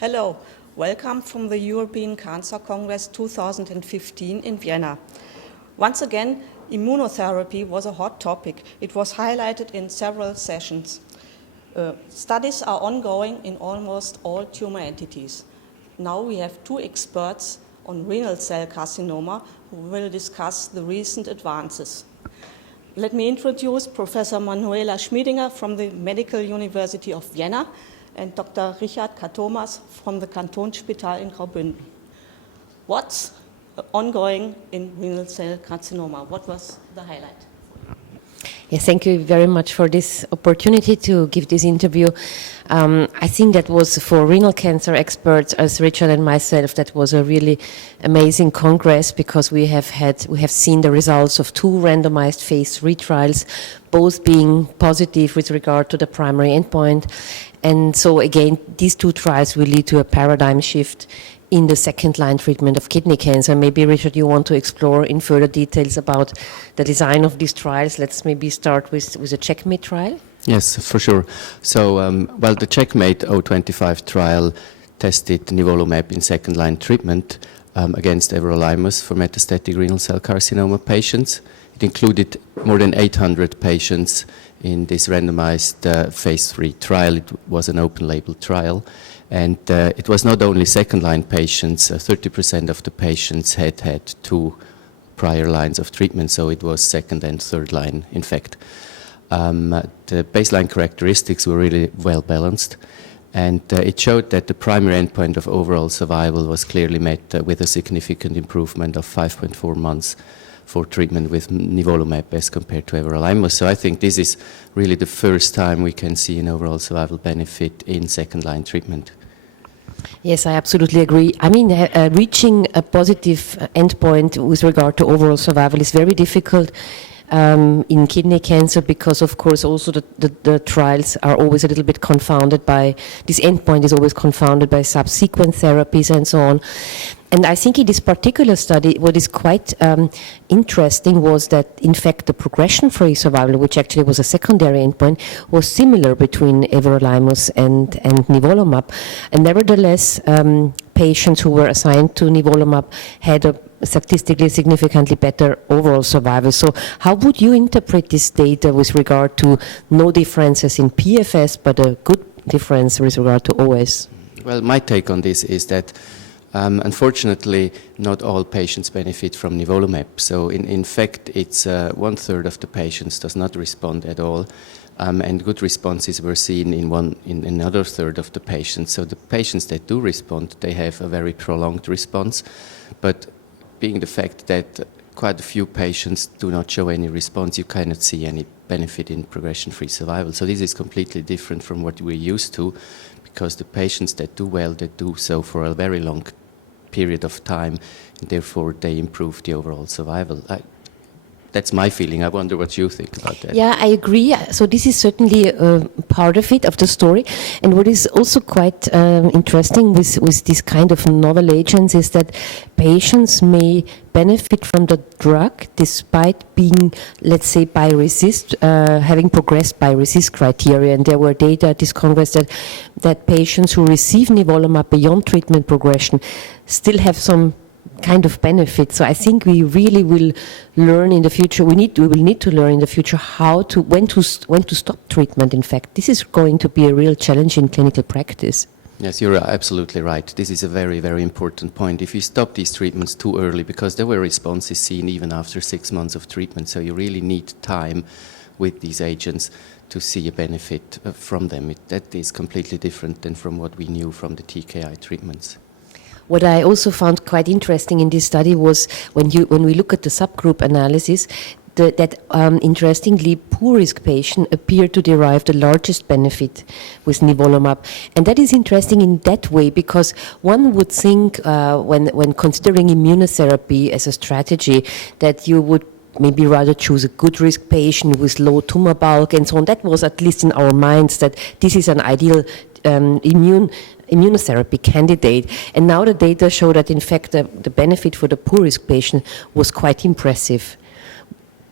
Hello, welcome from the European Cancer Congress 2015 in Vienna. Once again, immunotherapy was a hot topic. It was highlighted in several sessions. Studies are ongoing in almost all tumor entities. Now we have two experts on renal cell carcinoma who will discuss the recent advances. Let me introduce Professor Manuela Schmidinger from the Medical University of Vienna and Dr. Richard Cathomas from the Kantonsspital Graubünden. What's ongoing in renal cell carcinoma? What was the highlight? Yes, thank you very much for this opportunity to give this interview. I think that was for renal cancer experts, as Richard and myself, that was a really amazing congress because we have seen the results of two randomized phase 3 trials, both being positive with regard to the primary endpoint. And so again, these two trials will lead to a paradigm shift in the second-line treatment of kidney cancer. Maybe, Richard, you want to explore in further details about the design of these trials. Let's maybe start with a CheckMate trial. Yes, for sure. So, the CheckMate 025 trial tested nivolumab in second-line treatment against everolimus for metastatic renal cell carcinoma patients. It included more than 800 patients in this randomized phase 3 trial. It was an open-label trial. And it was not only second-line patients, 30% of the patients had two prior lines of treatment, so it was second and third line, in fact. The baseline characteristics were really well balanced, and it showed that the primary endpoint of overall survival was clearly met with a significant improvement of 5.4 months for treatment with nivolumab as compared to everolimus. So I think this is really the first time we can see an overall survival benefit in second-line treatment. Yes, I absolutely agree. I mean, reaching a positive endpoint with regard to overall survival is very difficult in kidney cancer because, of course, also the trials are always a little bit confounded by, this endpoint is always confounded by subsequent therapies and so on. And I think in this particular study, what is quite interesting was that, in fact, the progression-free survival, which actually was a secondary endpoint, was similar between everolimus and nivolumab. And nevertheless, patients who were assigned to nivolumab had a statistically significantly better overall survival. So how would you interpret this data with regard to no differences in PFS, but a good difference with regard to OS? Well, my take on this is that unfortunately, not all patients benefit from nivolumab. So in fact, it's 1/3 of the patients does not respond at all, and good responses were seen in another third of the patients. So the patients that do respond, they have a very prolonged response. But being the fact that quite a few patients do not show any response, you cannot see any benefit in progression-free survival. So this is completely different from what we're used to, because the patients that do well, they do so for a very long period of time, and therefore they improve the overall survival. That's my feeling. I wonder what you think about that. Yeah, I agree. So this is certainly part of it, of the story. And what is also quite interesting with this kind of novel agents is that patients may benefit from the drug despite being, let's say, by RECIST, having progressed by RECIST criteria. And there were data at this congress that patients who receive nivolumab beyond treatment progression still have some kind of benefit. So I think we really will learn in the future. We will need to learn in the future when to stop treatment. In fact, this is going to be a real challenge in clinical practice. Yes, you're absolutely right. This is a very, very important point. If you stop these treatments too early, because there were responses seen even after 6 months of treatment, so you really need time with these agents to see a benefit from them. That is completely different than from what we knew from the TKI treatments. What I also found quite interesting in this study was when we look at the subgroup analysis, that interestingly, poor risk patients appear to derive the largest benefit with nivolumab. And that is interesting in that way because one would think when considering immunotherapy as a strategy that you would maybe rather choose a good risk patient with low tumor bulk and so on. That was at least in our minds that this is an ideal immunotherapy candidate. And now the data show that in fact the benefit for the poor risk patient was quite impressive.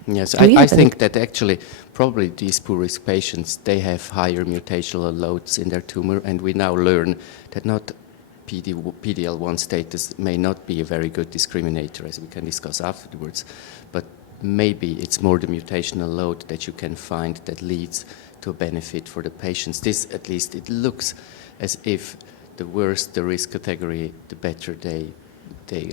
Yes, I think that actually probably these poor risk patients, they have higher mutational loads in their tumor, and we now learn that not PD-L1 status may not be a very good discriminator, as we can discuss afterwards, but maybe it's more the mutational load that you can find that leads to a benefit for the patients. This, at least, it looks as if the worse the risk category, the better they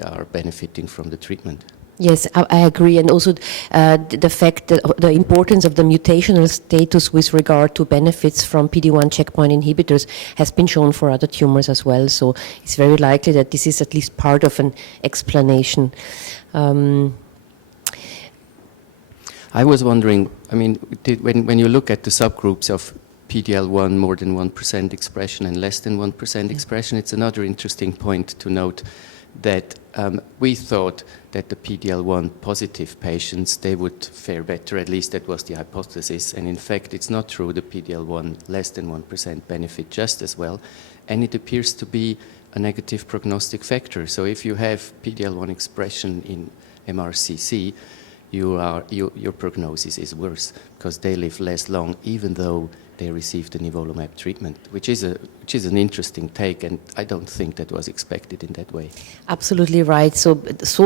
are benefiting from the treatment. Yes, I agree, and also the fact that the importance of the mutational status with regard to benefits from PD-1 checkpoint inhibitors has been shown for other tumors as well. So it's very likely that this is at least part of an explanation. I was wondering, I mean, when you look at the subgroups of PD-L1 more than 1% expression and less than 1% expression, it's another interesting point to note that we thought that the PD-L1 positive patients, they would fare better, at least that was the hypothesis, and in fact it's not true. The PD-L1 less than 1% benefit just as well, and it appears to be a negative prognostic factor. So if you have PD-L1 expression in MRCC, your prognosis is worse because they live less long even though they received the nivolumab treatment, which is an interesting take, and I don't think that was expected in that way. Absolutely right. So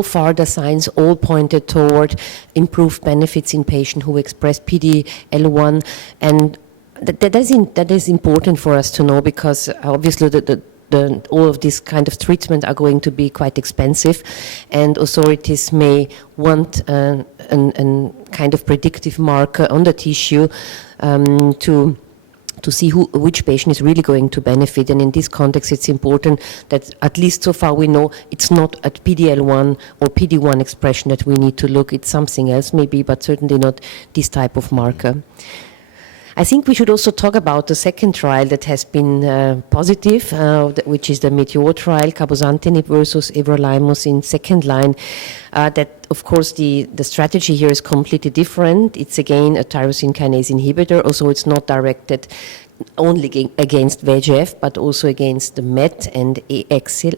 far the signs all pointed toward improved benefits in patients who express PD-L1, and that is important for us to know, because obviously all of these kind of treatment are going to be quite expensive, and authorities may want a kind of predictive marker on the tissue to see which patient is really going to benefit. And in this context, it's important that at least so far we know it's not at PD-L1 or PD-1 expression that we need to look. It's something else maybe, but certainly not this type of marker. I think we should also talk about the second trial that has been positive, which is the METEOR trial, cabozantinib versus everolimus in second line. That, of course, the strategy here is completely different. It's again a tyrosine kinase inhibitor, also it's not directed only against VEGF, but also against the MET and AXL,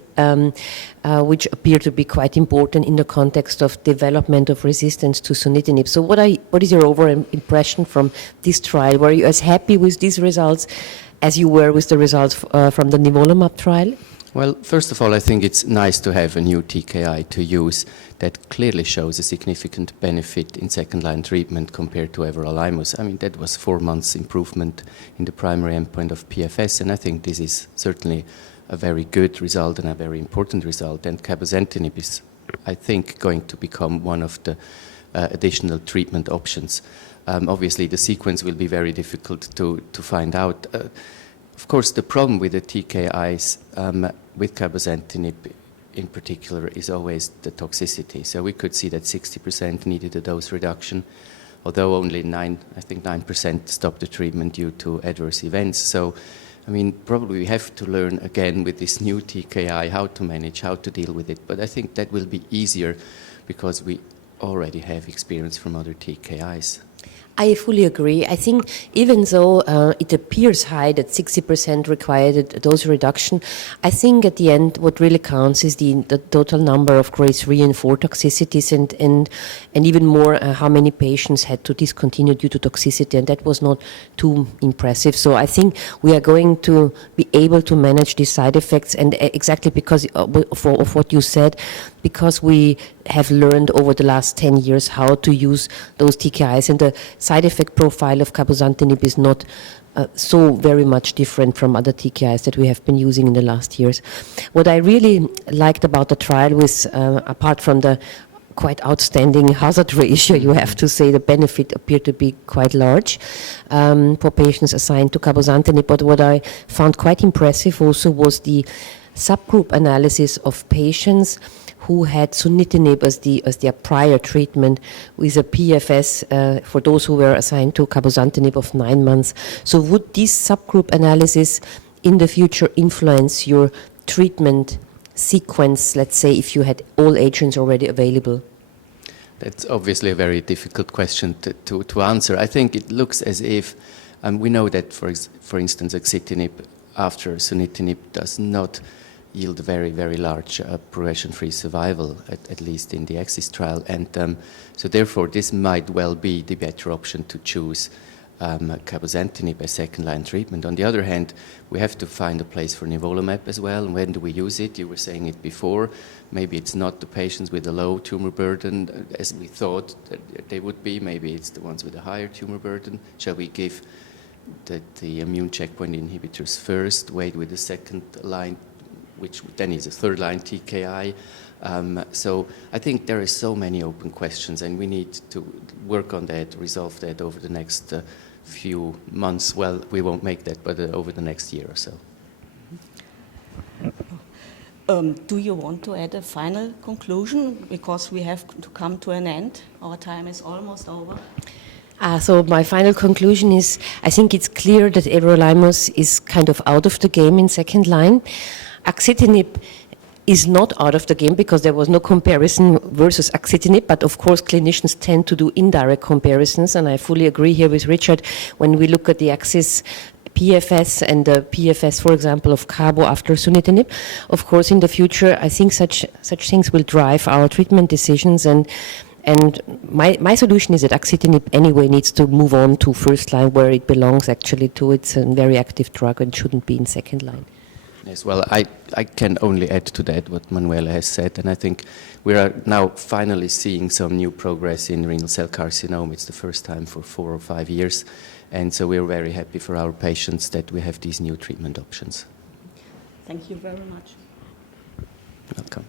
which appear to be quite important in the context of development of resistance to sunitinib. So what is your overall impression from this trial? Were you as happy with these results as you were with the results from the nivolumab trial? Well, first of all, I think it's nice to have a new TKI to use that clearly shows a significant benefit in second-line treatment compared to everolimus. I mean, that was 4 months improvement in the primary endpoint of PFS, and I think this is certainly a very good result and a very important result. And cabozantinib is, I think, going to become one of the additional treatment options. Obviously, the sequence will be very difficult to find out. Of course, the problem with the TKIs with cabozantinib in particular is always the toxicity. So we could see that 60% needed a dose reduction, although only 9% stopped the treatment due to adverse events. So, I mean, probably we have to learn again with this new TKI how to manage, how to deal with it. But I think that will be easier because we already have experience from other TKIs. I fully agree. I think even though it appears high that 60% required dose reduction, I think at the end what really counts is the total number of grade 3 and 4 toxicities and even more how many patients had to discontinue due to toxicity, and that was not too impressive. So I think we are going to be able to manage these side effects, and exactly because of what you said, because we have learned over the last 10 years how to use those TKIs, and the side effect profile of cabozantinib is not so very much different from other TKIs that we have been using in the last years. What I really liked about the trial was, apart from the quite outstanding hazard ratio, you have to say the benefit appeared to be quite large for patients assigned to cabozantinib, but what I found quite impressive also was the subgroup analysis of patients who had sunitinib as their prior treatment, with a PFS for those who were assigned to cabozantinib of 9 months. So would this subgroup analysis in the future influence your treatment sequence, let's say, if you had all agents already available? That's obviously a very difficult question to answer. I think it looks as if, we know that, for instance, axitinib after sunitinib does not yield very, very large progression-free survival, at least in the AXIS trial. And so therefore, this might well be the better option to choose cabozantinib as second-line treatment. On the other hand, we have to find a place for nivolumab as well. And when do we use it? You were saying it before. Maybe it's not the patients with a low tumor burden as we thought that they would be. Maybe it's the ones with a higher tumor burden. Shall we give the immune checkpoint inhibitors first, wait with the second line, which then is a third-line TKI? So I think there are so many open questions, and we need to work on that, resolve that over the next few months. Well, we won't make that, but over the next year or so. Do you want to add a final conclusion? Because we have to come to an end. Our time is almost over. So my final conclusion is, I think it's clear that everolimus is kind of out of the game in second line. Axitinib is not out of the game because there was no comparison versus axitinib, but of course clinicians tend to do indirect comparisons, and I fully agree here with Richard. When we look at the axis PFS and the PFS, for example, of cabo after sunitinib, of course in the future I think such things will drive our treatment decisions, and my solution is that axitinib anyway needs to move on to first line where it belongs actually to. It's a very active drug and shouldn't be in second line. Yes, well, I can only add to that what Manuela has said, and I think we are now finally seeing some new progress in renal cell carcinoma. It's the first time for 4 or 5 years, and so we're very happy for our patients that we have these new treatment options. Thank you very much. Welcome.